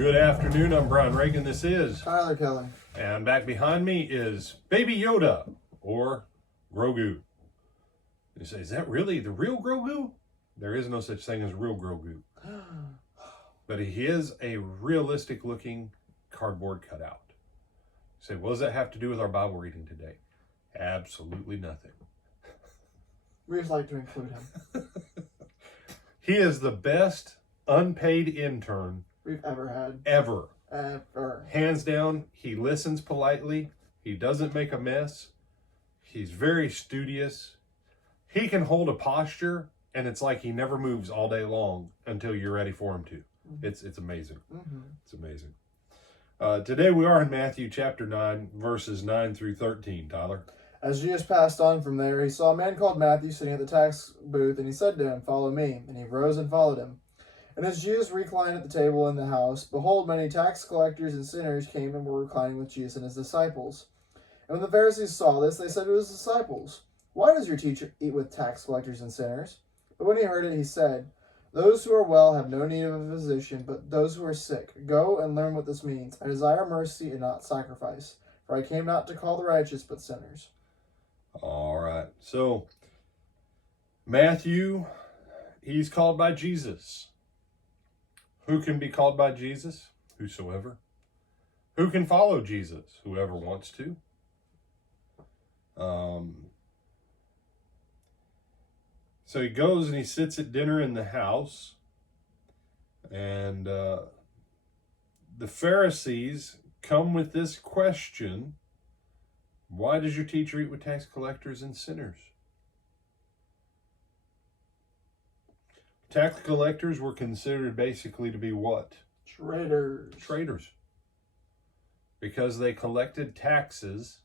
Good afternoon, I'm Brian Reagan, this is Tyler Kelly. And back behind me is Baby Yoda, or Grogu. You say, is that really the real Grogu? There is no such thing as real Grogu. But he is a realistic looking cardboard cutout. You say, what does that have to do with our Bible reading today? Absolutely nothing. We just like to include him. He is the best unpaid intern we've ever had. Ever. Ever. Hands down, he listens politely. He doesn't make a mess. He's very studious. He can hold a posture, and it's like he never moves all day long until you're ready for him to. Mm-hmm. It's amazing. Mm-hmm. It's amazing. Today we are in Matthew chapter 9, verses 9 through 13, Tyler. As Jesus passed on from there, he saw a man called Matthew sitting at the tax booth, and he said to him, "Follow me." And he rose and followed him. And as Jesus reclined at the table in the house, behold, many tax collectors and sinners came and were reclining with Jesus and his disciples. And when the Pharisees saw this, they said to his disciples, "Why does your teacher eat with tax collectors and sinners?" But when he heard it, he said, "Those who are well have no need of a physician, but those who are sick. Go and learn what this means. I desire mercy and not sacrifice, for I came not to call the righteous, but sinners." All right. So, Matthew, he's called by Jesus. Who can be called by Jesus? Whosoever. Who can follow Jesus? Whoever wants to. So he goes and he sits at dinner in the house, and the Pharisees come with this question: why does your teacher eat with tax collectors and sinners? Tax collectors were considered basically to be what? Traitors. Traitors. Because they collected taxes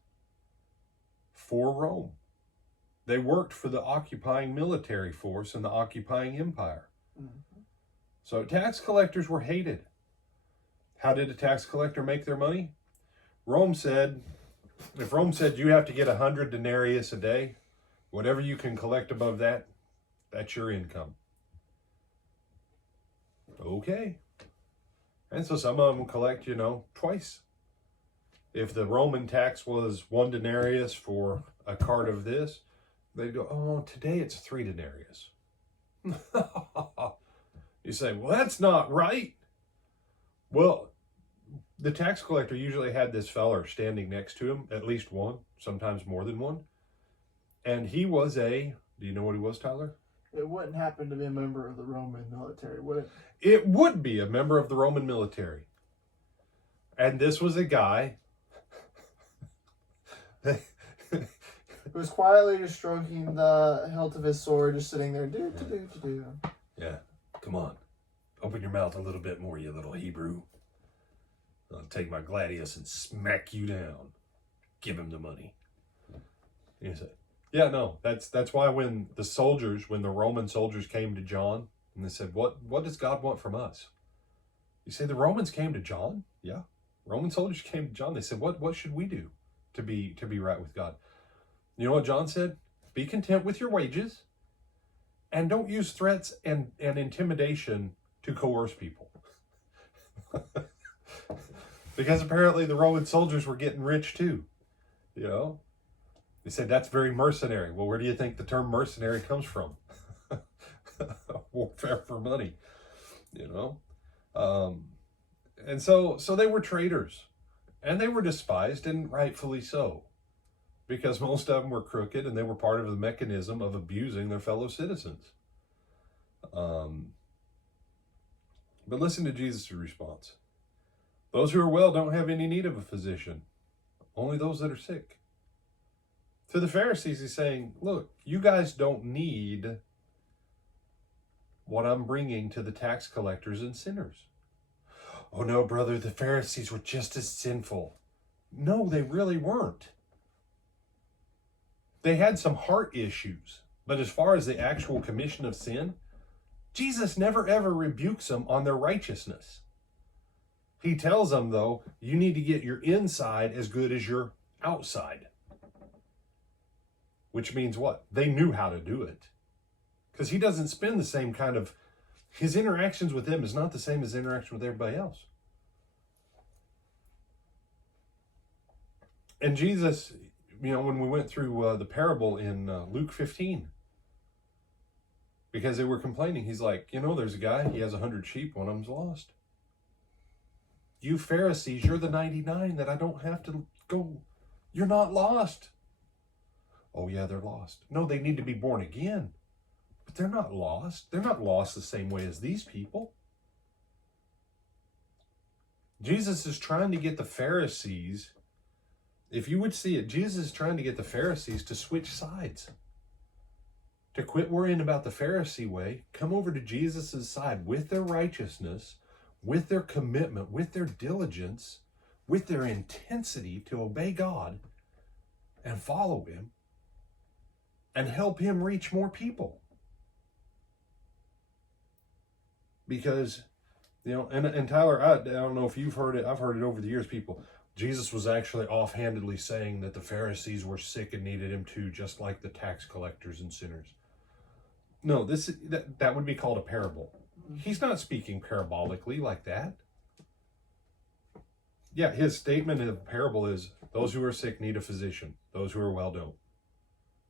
for Rome. They worked for the occupying military force and the occupying empire. Mm-hmm. So tax collectors were hated. How did a tax collector make their money? If Rome said you have to get 100 denarii a day, whatever you can collect above that, that's your income. Okay. And so some of them collect, twice. If the Roman tax was 1 denarius for a cart of this, they'd go, "Oh, today it's 3 denarius." You say, "Well, that's not right." Well, the tax collector usually had this feller standing next to him, at least one, sometimes more than one. And he was do you know what he was, Tyler? It wouldn't happen to be a member of the Roman military, would it? It would be a member of the Roman military. And this was a guy who was quietly just stroking the hilt of his sword, just sitting there, do. Yeah, come on. Open your mouth a little bit more, you little Hebrew. I'll take my gladius and smack you down. Give him the money. You say, yeah, no, that's why when the Roman soldiers came to John and they said, what does God want from us? You say, the Romans came to John? Yeah. Roman soldiers came to John. They said, what should we do to be right with God? You know what John said? Be content with your wages and don't use threats and intimidation to coerce people. Because apparently the Roman soldiers were getting rich too. They said that's very mercenary. Well, where do you think the term mercenary comes from? Warfare for money, And so they were traitors, and they were despised, and rightfully so, because most of them were crooked, and they were part of the mechanism of abusing their fellow citizens. But listen to Jesus' response. Those who are well don't have any need of a physician, only those that are sick. To the Pharisees, he's saying, look, you guys don't need what I'm bringing to the tax collectors and sinners. Oh no, brother, the Pharisees were just as sinful. No, they really weren't. They had some heart issues, but as far as the actual commission of sin, Jesus never ever rebukes them on their righteousness. He tells them, though, you need to get your inside as good as your outside. Which means what? They knew how to do it. Because he doesn't spend the same kind of... His interactions with them is not the same as interaction with everybody else. And Jesus, when we went through the parable in Luke 15, because they were complaining, he's like, there's a guy, he has 100 sheep, one of them's lost. You Pharisees, you're the 99 that I don't have to go. You're not lost. Oh yeah, they're lost. No, they need to be born again. But they're not lost. They're not lost the same way as these people. Jesus is trying to get the Pharisees, if you would see it, Jesus is trying to get the Pharisees to switch sides. To quit worrying about the Pharisee way, come over to Jesus' side with their righteousness, with their commitment, with their diligence, with their intensity to obey God and follow him and help him reach more people. Because, and Tyler, I don't know if you've heard it. I've heard it over the years, people. Jesus was actually offhandedly saying that the Pharisees were sick and needed him too, just like the tax collectors and sinners. No, that would be called a parable. He's not speaking parabolically like that. Yeah, his statement in the parable is, those who are sick need a physician. Those who are well don't.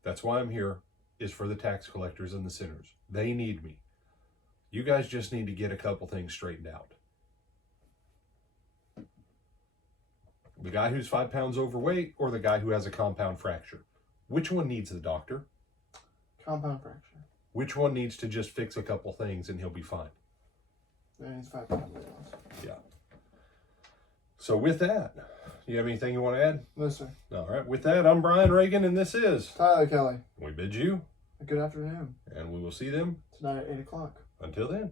That's why I'm here, is for the tax collectors and the sinners. They need me. You guys just need to get a couple things straightened out. The guy who's 5 pounds overweight or the guy who has a compound fracture? Which one needs the doctor? Compound fracture. Which one needs to just fix a couple things and he'll be fine? Yeah, he's 5 pounds weight loss. Yeah. So with that, you have anything you want to add? No, sir. All right. With that, I'm Brian Reagan, and this is Tyler Kelly. We Bid You, Good afternoon. and we will see them Tonight at 8 o'clock. until then.